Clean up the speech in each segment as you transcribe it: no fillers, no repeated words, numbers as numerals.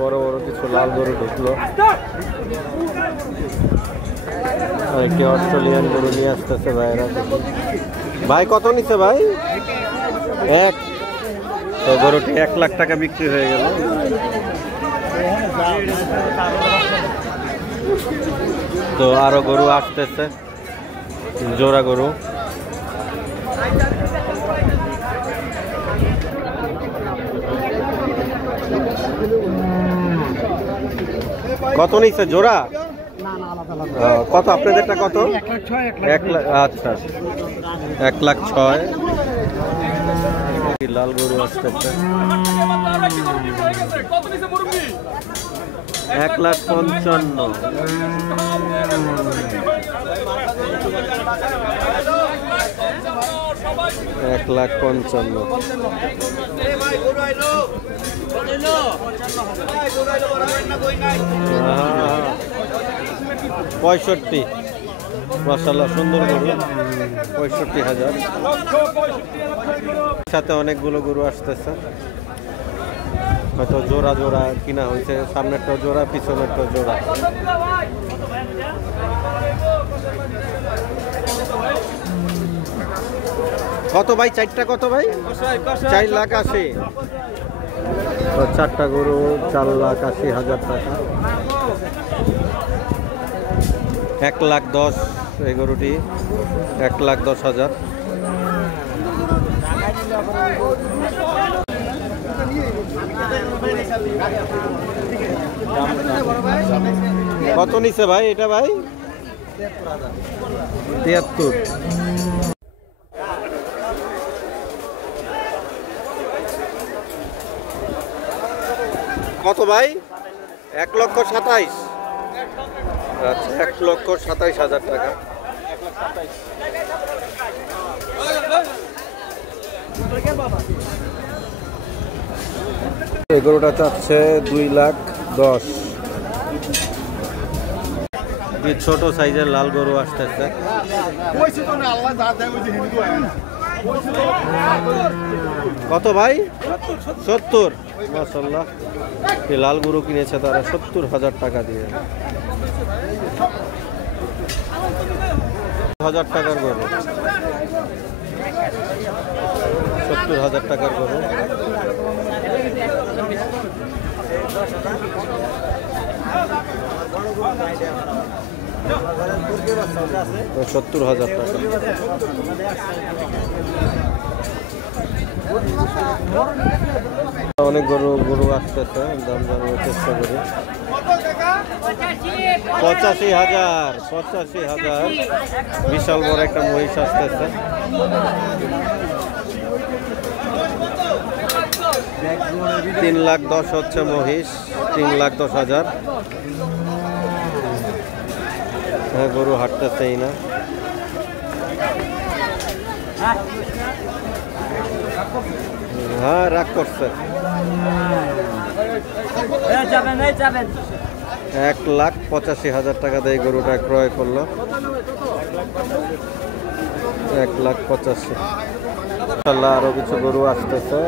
বড় বড় কিছু লাল গরু ঢুকলো, একটি অস্ট্রেলিয়ান গরু নিয়ে আসতেছে ভাইরা। ভাই কত নিচ্ছে ভাই? এক। তো গরুটি 1 লাখ টাকা বিক্রি হয়ে গেল। তো আরো গরু আসতেছে, জোড়া গরু। কত নিচ্ছে জোড়া? কত আপনাদেরটা কত? 1 লাখ। আচ্ছা, 1,06,000। লাল গরু আসতেছে 1,55,000। 1,55,000। 65। মাশাআল্লাহ সুন্দর গরু। 65,000। সাথে অনেকগুলো গরু আসতেছে, হয়তো জোড়া জোড়া কিনা হয়েছে। সামনেরটা জোড়া, পিছনেরটা জোড়া। কত ভাই চারটা? কত ভাই? 4,80,000। তো 4টা গরু 4,80,000 টাকা। 1,10,000 এই গরুটি। 1,10,000। কত নিছে ভাই এটা ভাই? 73। কত ভাই? 1,27,000। আচ্ছা, 1,27,000 টাকা। এই গরুটা চাচ্ছে 2,10,000। ছোট সাইজের লাল গরু আসতেছে। কত ভাই? 70। মাশাআল্লাহ, এই লাল গরু কিনেছে তারা 70,000 টাকা দিয়ে। 1,000 টাকার গরু। 70,000 টাকার গরু। 70,000 টাকা। অনেক গরু আসতেছে, দাম জানানোর চেষ্টা করি। 85,000। 85,000। বিশাল বড় একটা মহিষ আসতেছে। 3,10,000 হচ্ছে মহিষ। 3,10,000। হ্যাঁ, গরু হাঁটতেছেই না। হ্যাঁ, রাগ করছে। 1,85,000 টাকা দিয়ে গরুটা ক্রয় করলো। 1,85,000। আরো কিছু গরু আসতেছে,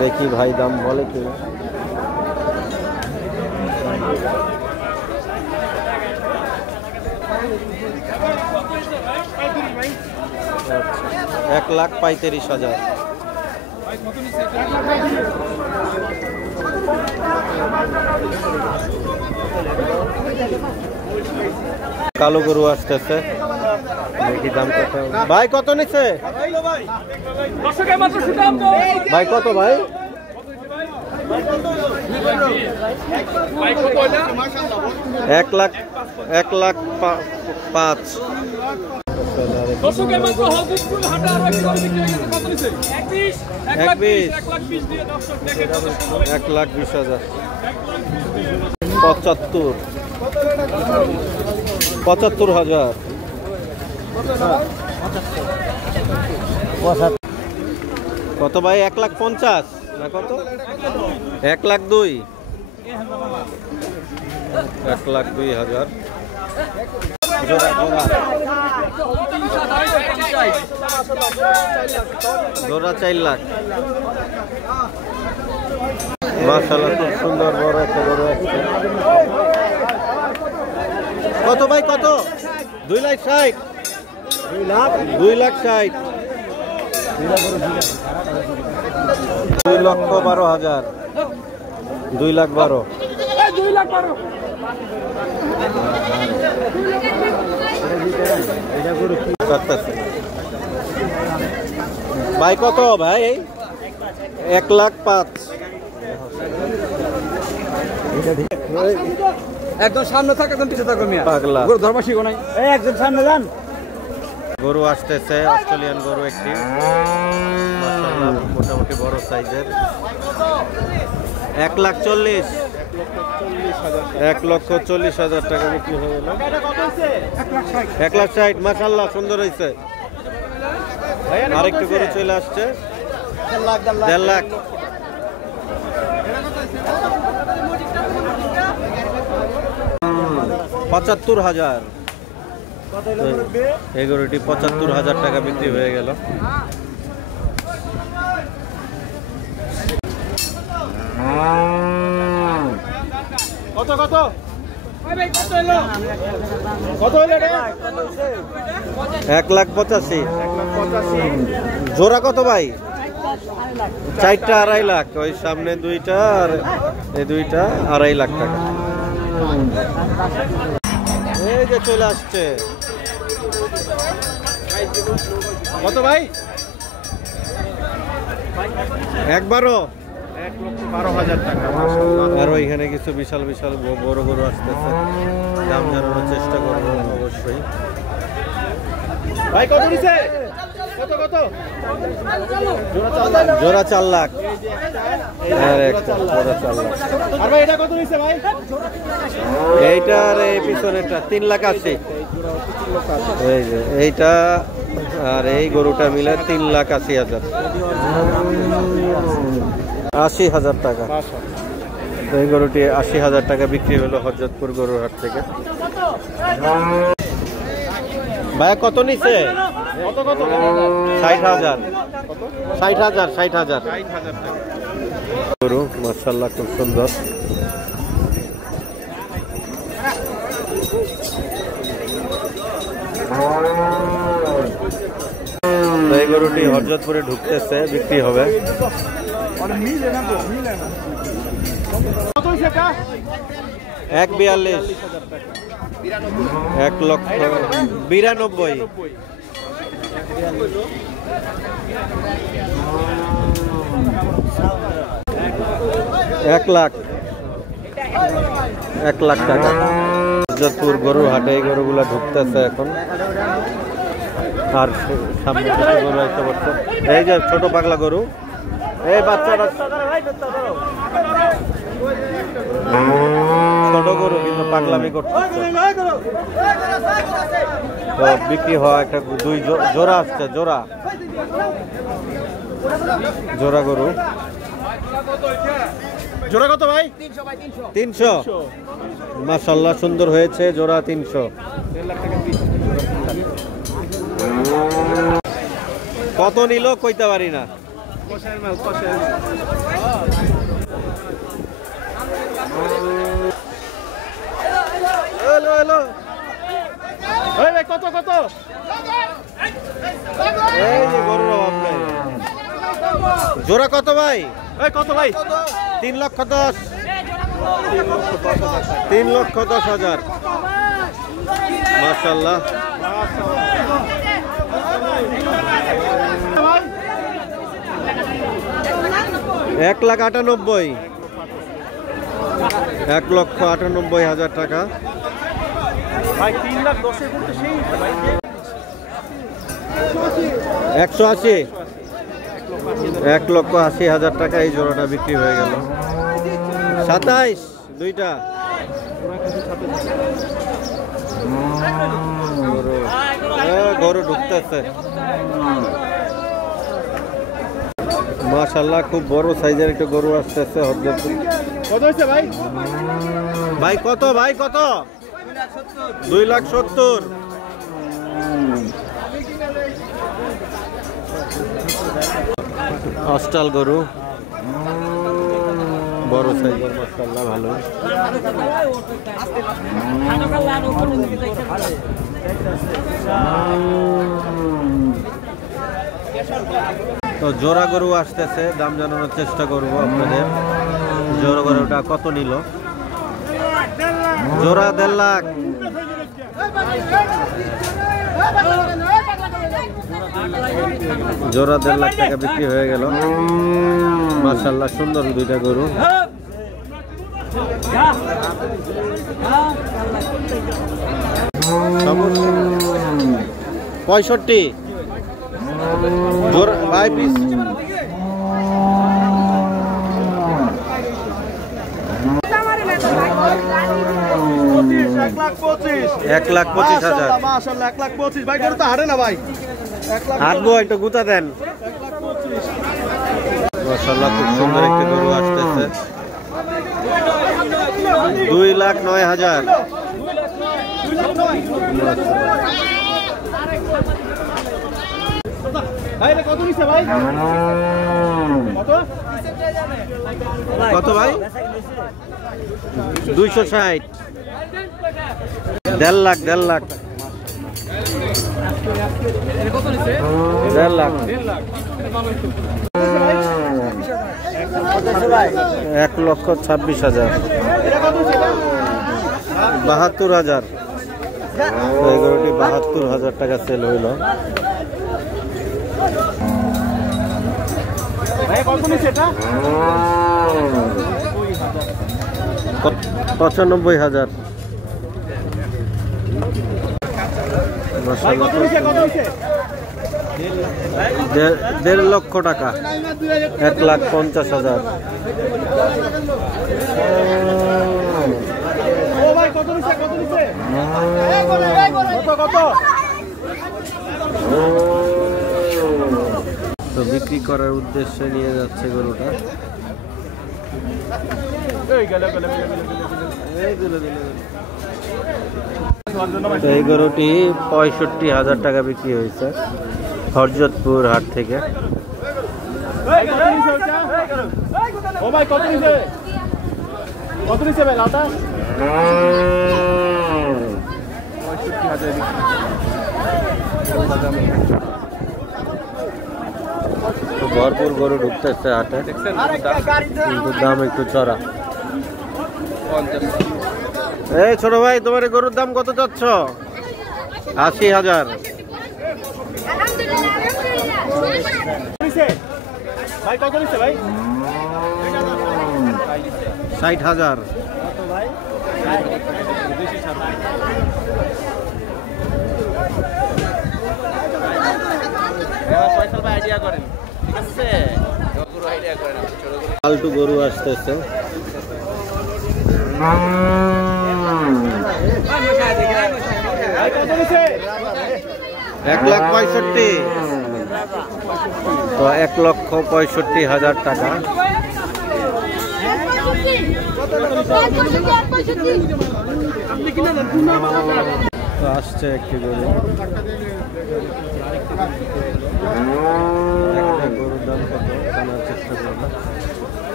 দেখি ভাই দাম বলে কিনা। 1,35,000। কালো গরু আসতেছে, দেখি দাম কত। ভাই কত নিচ্ছে? ভাই কত ভাই? 1,05,000। দর্শকের মাত্র হলদিপুর হাটা আর কি করে বিক্রি হয়ে গেছে, কত নিছে? 1,20 দিয়ে দর্শক দেখে কত সুন্দর। 1,20,000। 75। 75,000। কত ভাই? 1,50,000 না কত? 1,02,000। 1,02,000। জোড়া জোড়া জোড়া 4 লাখ। মাশাআল্লাহ খুব সুন্দর বড় একটা গরু আছে। কত ভাই কত? 2,60,000 2,60,000 2,12,000 2,12,000 ভাই কত ভাই? 1,05,000 একদম সামনে থাক, একদম পিছে থাকো মিয়া। পাগলা গরু ধর্ম শিখো নাই, এই একদম সামনে যান। গরু আসতেছে, অস্ট্রেলিয়ান গরু একটি, মাশাআল্লাহ মোটামুটি বড় সাইজের। 1,40,000 1,40,000 টাকা বিক্রি হয়ে গেল। 1,60,000 মাশাআল্লাহ সুন্দর হয়েছে। আরেকটু গরু চলে আসছে 1.5 লাখ। $75,000 এই গরুটি 75,000 টাকা বিক্রি হয়ে গেল। কত কত? কত হলো রে? 1,85,000 জোড়া কত ভাই? 4টা 2.5 লাখ। ওই সামনে 2টা আর এই 2টা 2.5 লাখ টাকা। এই যে চলে আসছে। কত ভাই? 1,12,000 টাকা। আর ওইখানে কিছু বিশাল বিশাল বড় গরু আসতেছে, দাম জানানোর চেষ্টা করবো অবশ্যই। ভাই কত দিছে? কত কত? জোড়া 4 লাখ। আর একটা জোড়া 4 লাখ। আর ভাই এটা কত দিছে ভাই? এইটার এই পিছনেরটা 3,80,000। এই যে এইটা আর এই গরুটা মিলে 3,80,000 80,000 টাকা। এই গরুটি 80,000 টাকা বিক্রি হলো হযরতপুর গরুর হাট থেকে। ভাই কত নিছে? কত কত? 60,000 60,000 গরু মাশাআল্লাহ খুব সুন্দর। এই গরুটি হযরতপুরে ঢুকতেছে, বিক্রি হবে। কত হইছে এটা? 1,42,000 1,92,000 1 লাখ 1 লাখ টাকা। হযরতপুর গরু হাটে এই গরুগুলা ঢুকতেছে এখন। আর সামনে কিছু গরু আসতে পারছে। এই যে ছোট পাগলা গরু, এই বাচ্চাটা ছোট গরু কিন্তু পাগলামি করতেছে। তো বিক্রি হওয়া একটা 2 জোড়া আসছে, জোড়া জোড়া গরু। জোড়া কত ভাই? 300 মাশাআল্লাহ সুন্দর হয়েছে, জোড়া 300। কত নিল কইতে পারি না। কত কত? এই যে গরুর অভাব নাই। জোড়া কত ভাই? কত ভাই? 3,10,000 3,10,000 মাশাআল্লাহ। 1,98,000 1,98,000 টাকা। ভাই 3,10,000 বলতে সেই ভাই 180 1,80,000 টাকা এই জোড়াটা বিক্রি হয়ে গেল। 27 দুইটা গরু ঢুকতেছে মাশাআল্লাহ। খুব বড় সাইজের একটা গরু আসতেছে হযরতপুর। কত হইছে ভাই? ভাই কত? ভাই কত? 2,70,000 অস্টাল গরু বড় সাইজের, মাশাআল্লাহ ভালো। তো জোড়া গরু আসতেছে, দাম জানানোর চেষ্টা করব আপনাদের। জোড়া গরুটা কত নিল? জোড়া 1.5 লাখ। জোড়া 1.5 লাখ টাকা বিক্রি হয়ে গেল। মাশাআল্লাহ সুন্দর দুইটা গরু। পঁয়ষট্টি জোড়া ভাই পিস। 1,25,000। মাশাআল্লাহ 1,25,000 ভাই, গরু তো হারে না ভাই। হাঁটবো একটু গুতা দেন। মাশাআল্লাহ খুব সুন্দর একটা গরু আসতেছে। 2,09,000। ভাই এটা কত নিছে ভাই? কত? কত ভাই? 260। 1.5 লাখ। 1.5 লাখ। 1.5 লাখ। 1,26,000। 72,000। এই গরুটি 72,000 টাকা সেল হইল। ভাই কত নিছে এটা? 95,000। ভাই কত নিছে? কত নিছে? 1.5 লক্ষ টাকা। 1,50,000। ও ভাই কত নিছে? কত নিছে? কত কত? তো বিক্রি করার উদ্দেশ্যে নিয়ে যাচ্ছে গরুটা। এই গরুটি 65,000 টাকা বিক্রি হয়েছে হরজতপুর হাট থেকে। ও ভাই কত নিছে? কত নিছে ভাই লাউটা? 65,000। ভরপুর গরু ঢুকতেছে হাটে, কিন্তু দাম একটু চড়া। এই ছোট ভাই, তোমার এই গরুর দাম কত চাচ্ছ? 80,000। ভাই কত নিছে ভাই? 60,000। পাল্টু গরু আসতেছে। 1,65,000। তো 1,65,000 টাকা। তো আসছে একটি গরু। গরুর দাম কত জানার চেষ্টা করবো।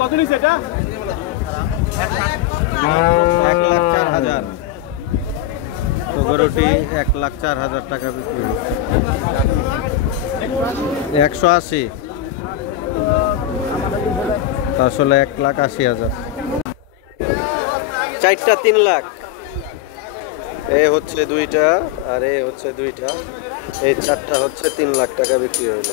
কত নিচ্ছে এটা? 1,04,000। তো গরুটি 1,04,000 টাকা বিক্রি হচ্ছে। 180। আসলে 1,80,000। চারটা 3 লাখ। এ হচ্ছে দুইটা, আর এ হচ্ছে দুইটা। এই চারটা হচ্ছে 3 লাখ টাকা বিক্রি হইল।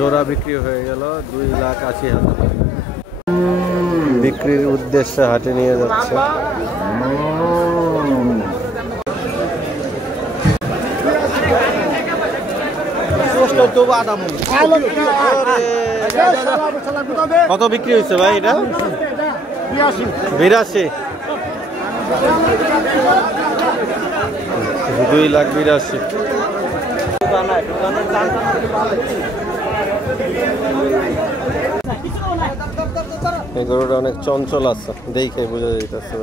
জোড়া বিক্রি হয়ে গেল 2,80,000। বিক্রির উদ্দেশ্যে হাটে নিয়ে যাচ্ছে। কত বিক্রি হয়েছে ভাই এটা? 82। 2,82,000। এই গরুটা অনেক চঞ্চল আছে, দেখে বোঝা যাইতেছে।